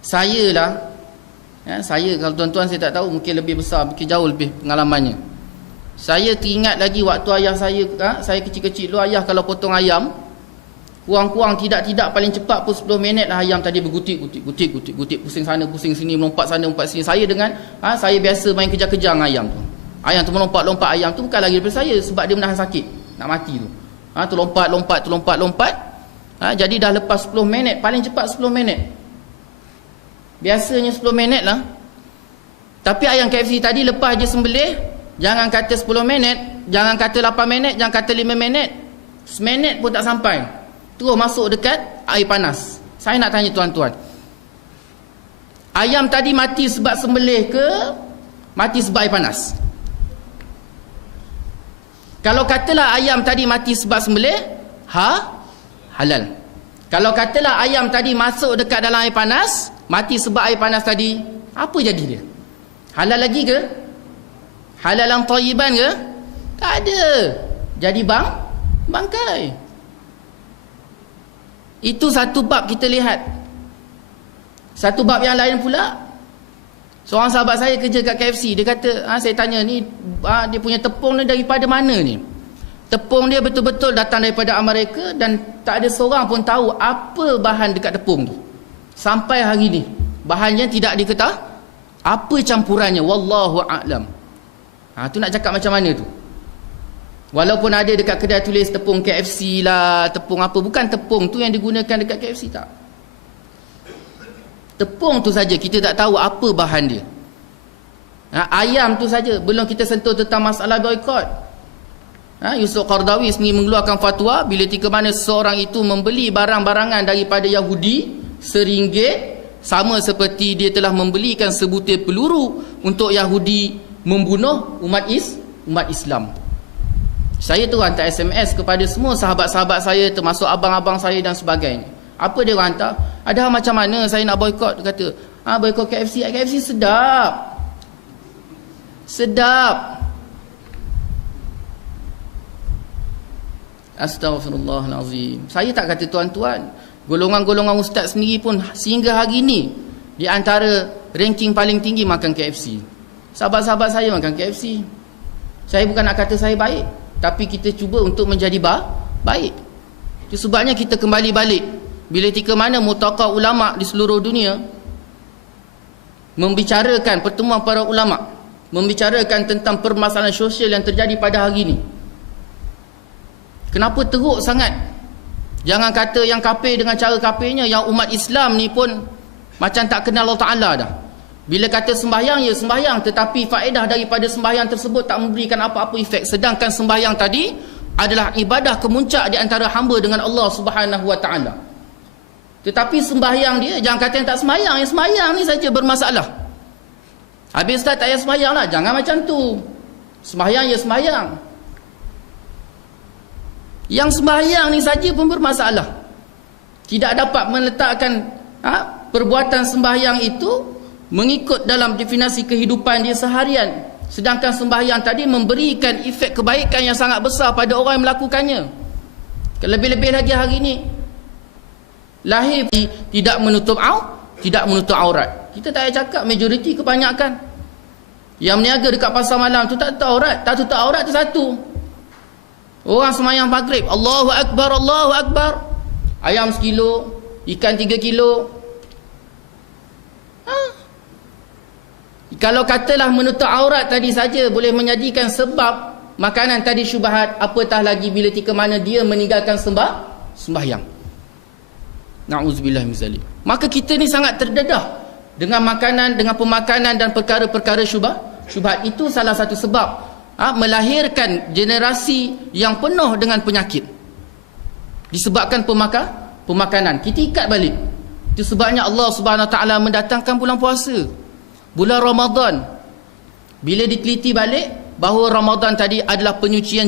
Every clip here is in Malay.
Saya lah, saya kalau tuan-tuan saya tak tahu, mungkin lebih besar, mungkin jauh lebih pengalamannya. Saya teringat lagi waktu ayah saya kecil-kecil dulu, ayah kalau potong ayam, kurang-kurang tidak paling cepat pun 10 minit lah ayam tadi bergutik, pusing sana pusing sini, melompat sana melompat sini. Saya dengan saya biasa main kejar-kejar dengan ayam tu. Ayam tu melompat-lompat, ayam tu bukan lagi daripada saya sebab dia menahan sakit nak mati tu. Tu lompat. Jadi dah lepas 10 minit, paling cepat 10 minit. Biasanya 10 minit lah. Tapi ayam KFC tadi lepas je sembelih, jangan kata 10 minit, jangan kata 8 minit, jangan kata 5 minit, seminit pun tak sampai, terus masuk dekat air panas. Saya nak tanya tuan-tuan, ayam tadi mati sebab sembelih ke mati sebab air panas? Kalau katalah ayam tadi mati sebab sembelih, halal. Kalau katalah ayam tadi masuk dekat dalam air panas, mati sebab air panas tadi, apa jadi dia? Halal lagi ke? Halalan thayyiban ke? Tak ada. Jadi bangkai. Itu satu bab kita lihat. Satu bab yang lain pula, seorang sahabat saya kerja kat KFC, dia kata, saya tanya ni, dia punya tepung ni daripada mana ni? Tepung dia betul-betul datang daripada Amerika dan tak ada seorang pun tahu apa bahan dekat tepung tu. Sampai hari ni bahannya tidak diketahui apa campurannya, wallahu a'lam. Tu nak cakap macam mana tu? Walaupun ada dekat kedai tulis tepung KFC lah, tepung apa, bukan tepung tu yang digunakan dekat KFC, tak. Tepung tu saja kita tak tahu apa bahan dia. Ayam tu saja, belum kita sentuh tentang masalah boikot. Yusuf Qaradawi sendiri mengeluarkan fatwa bila tika mana seorang itu membeli barang-barangan daripada Yahudi RM1, sama seperti dia telah membelikan sebutir peluru untuk Yahudi membunuh umat Islam. Saya tu hantar SMS kepada semua sahabat-sahabat saya, termasuk abang-abang saya dan sebagainya. Apa dia hantar? Ada macam mana saya nak boikot? Dia kata, boikot KFC. KFC sedap. Astaghfirullahalazim. Saya tak kata tuan-tuan, golongan-golongan ustaz sendiri pun sehingga hari ini di antara ranking paling tinggi makan KFC. Sahabat-sahabat saya makan KFC. Saya bukan nak kata saya baik, tapi kita cuba untuk menjadi baik. Itu sebabnya kita kembali balik bila tika mana mutaqah ulama di seluruh dunia membicarakan pertemuan para ulama, membicarakan tentang permasalahan sosial yang terjadi pada hari ini. Kenapa teruk sangat? Jangan kata yang kafir dengan cara kafirnya, yang umat Islam ni pun macam tak kenal Allah Ta'ala dah. Bila kata sembahyang, ya sembahyang, tetapi faedah daripada sembahyang tersebut tak memberikan apa-apa efek. Sedangkan sembahyang tadi adalah ibadah kemuncak di antara hamba dengan Allah Subhanahu Wa Ta'ala. Tetapi sembahyang dia, jangan kata yang tak sembahyang, yang sembahyang ni saja bermasalah. Habis Ustaz tak payah sembahyang lah, jangan macam tu. Sembahyang ya sembahyang, yang sembahyang ni saja pun bermasalah. Tidak dapat meletakkan perbuatan sembahyang itu mengikut dalam definisi kehidupan dia seharian. Sedangkan sembahyang tadi memberikan efek kebaikan yang sangat besar pada orang yang melakukannya. Lebih-lebih lagi hari ini, lahir tidak menutup aurat. Kita tak payah cakap, majoriti kebanyakan yang berniaga dekat pasar malam tu tak tutup aurat. Tak tutup aurat tu satu. Orang sembahyang maghrib, Allahu Akbar, Allahu Akbar, ayam 1 kilo, ikan 3 kilo. Kalau katalah menutup aurat tadi saja boleh menjadikan sebab makanan tadi syubhat, apatah lagi bila tika mana dia meninggalkan sembahyang. Na'udzubillah min zalik. Maka kita ni sangat terdedah dengan makanan, dengan pemakanan dan perkara-perkara syubhat. Itu salah satu sebab melahirkan generasi yang penuh dengan penyakit disebabkan pemakanan. Kita ikat balik. Itu sebabnya Allah Subhanahu Wa Taala mendatangkan bulan puasa, bulan Ramadan. Bila diteliti balik bahawa Ramadan tadi adalah penyucian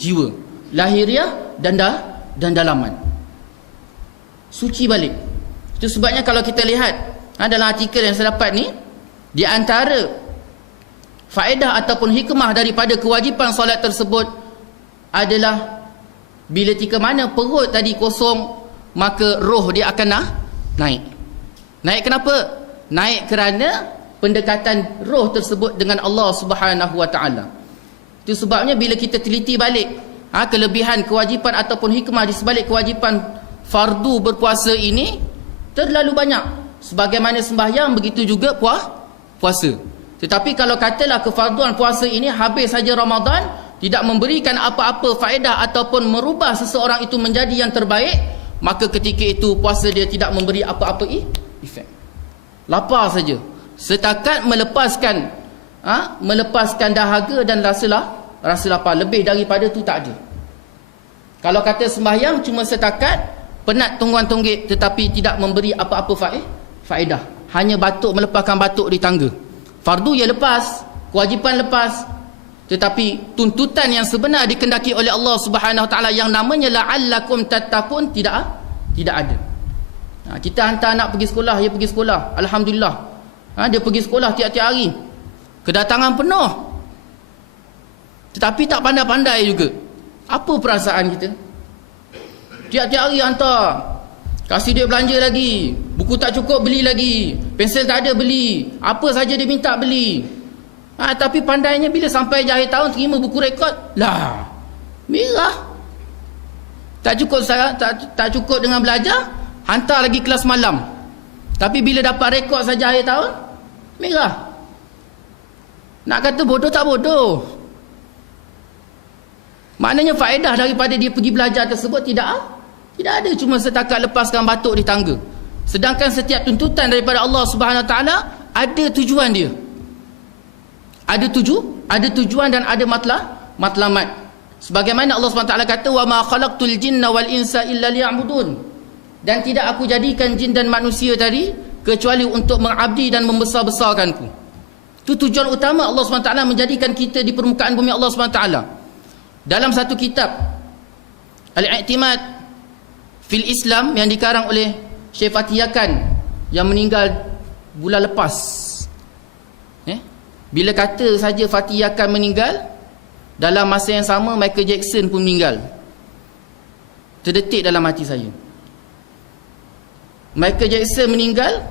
jiwa, lahiriah dan dalaman. Suci balik. Itu sebabnya kalau kita lihat dalam artikel yang saya dapat ni, di antara faedah ataupun hikmah daripada kewajipan solat tersebut adalah bila tika mana perut tadi kosong, maka roh dia akan naik. Naik kenapa? Naik kerana pendekatan roh tersebut dengan Allah Subhanahu wa taala. Itu sebabnya bila kita teliti balik kelebihan, kewajipan ataupun hikmah di sebalik kewajipan fardu berpuasa ini terlalu banyak. Sebagaimana sembahyang, begitu juga puasa. Tetapi kalau katalah kefarduan puasa ini habis saja Ramadan, tidak memberikan apa-apa faedah ataupun merubah seseorang itu menjadi yang terbaik, maka ketika itu puasa dia tidak memberi apa-apa efek. Lapar saja, setakat melepaskan dahaga dan rasa lapar. Lebih daripada tu tak ada. Kalau kata sembahyang cuma setakat penat tungguan-tunggit tetapi tidak memberi apa-apa faedah, hanya batuk, melepaskan batuk di tangga. Fardu ya lepas, kewajipan lepas, tetapi tuntutan yang sebenar dikendaki oleh Allah Subhanahu Wa Taala yang namanya la'allakum tattaqun tidak ada. Kita hantar anak pergi sekolah, dia pergi sekolah, alhamdulillah. Dia pergi sekolah tiap-tiap hari, kedatangan penuh, tetapi tak pandai-pandai juga. Apa perasaan kita? Tiap-tiap hari hantar, kasih dia belanja lagi, buku tak cukup beli lagi, pensel tak ada beli, apa saja dia minta beli. Tapi pandainya bila sampai akhir tahun terima buku rekod, lah merah. Tak cukup dengan belajar, hantar lagi kelas malam. Tapi bila dapat rekod saja akhir tahun, merah. Nak kata bodoh tak bodoh. Maknanya faedah daripada dia pergi belajar tersebut tidak ada, cuma setakat lepaskan batuk di tangga. Sedangkan setiap tuntutan daripada Allah Subhanahu Wa Taala ada tujuan dia. Ada tujuan dan ada matlamat. Sebagaimana Allah Subhanahu Wa Taala kata, "Wa ma khalaqtul jinna wal insa illa liya'budun." Dan tidak aku jadikan jin dan manusia tadi kecuali untuk mengabdi dan membesar-besarkanku. Itu tujuan utama Allah Subhanahu Wa Taala menjadikan kita di permukaan bumi Allah Subhanahu Wa Taala. Dalam satu kitab Al-I'timad fil Islam yang dikarang oleh Syekh Fatih Yakan yang meninggal bulan lepas. Bila kata saja Fatih Yakan meninggal, dalam masa yang sama Michael Jackson pun meninggal. Terdetik dalam hati saya. Michael Jackson meninggal,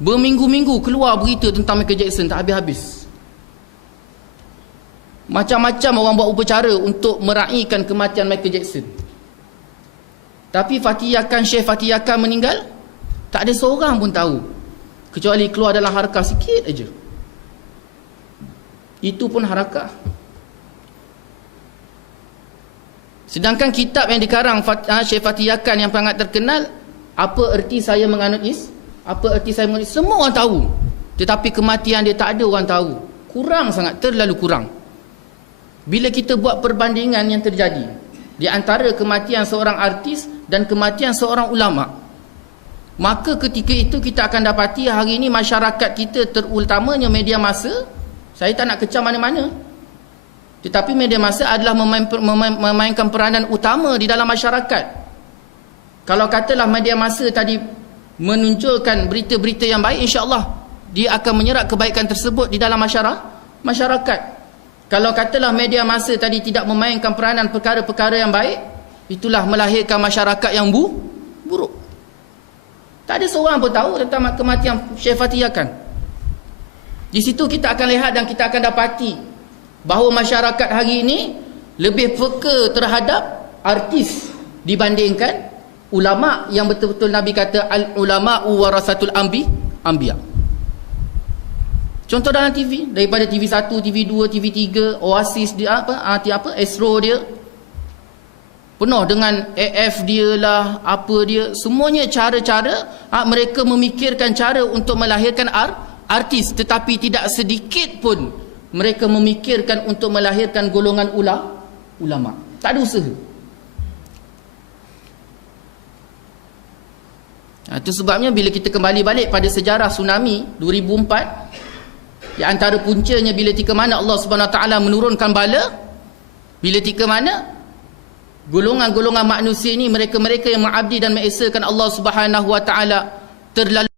berminggu-minggu keluar berita tentang Michael Jackson tak habis-habis. Macam-macam orang buat upacara untuk meraihkan kematian Michael Jackson. Tapi Syekh Fatih Yakan meninggal, tak ada seorang pun tahu, kecuali keluar dalam harakah sikit aja. Itu pun harakah. Sedangkan kitab yang dikarang Syekh Fatih Yakan yang sangat terkenal, apa erti saya menganut semua orang tahu, tetapi kematian dia tak ada orang tahu. Kurang sangat, terlalu kurang. Bila kita buat perbandingan yang terjadi di antara kematian seorang artis dan kematian seorang ulama, maka ketika itu kita akan dapati hari ini masyarakat kita, terutamanya media massa, saya tak nak kecam mana-mana, tetapi media massa adalah memainkan peranan utama di dalam masyarakat. Kalau katalah media massa tadi menunjukkan berita-berita yang baik, insya-Allah dia akan menyerap kebaikan tersebut di dalam masyarakat. Kalau katalah media massa tadi tidak memainkan peranan perkara-perkara yang baik, itulah melahirkan masyarakat yang buruk. Tak ada seorang pun tahu tentang kematian Syekh Fatih Yakan. Di situ kita akan lihat dan kita akan dapati bahawa masyarakat hari ini lebih peka terhadap artis dibandingkan ulama yang betul-betul Nabi kata al-ulama'u warasatul anbiya. Contoh dalam TV, daripada TV1, TV2, TV3, Oasis dia Astro dia, penuh dengan AF dia lah, apa dia, semuanya cara-cara mereka memikirkan cara untuk melahirkan artis, tetapi tidak sedikit pun mereka memikirkan untuk melahirkan golongan ulama. Tak ada usaha. Itu sebabnya bila kita kembali balik pada sejarah tsunami 2004, di antara puncanya bila tika mana Allah Subhanahu Wa Taala menurunkan bala, bila tika mana golongan-golongan manusia ini, mereka-mereka yang mengabdi dan mengesahkan Allah Subhanahu Wa Taala terlalu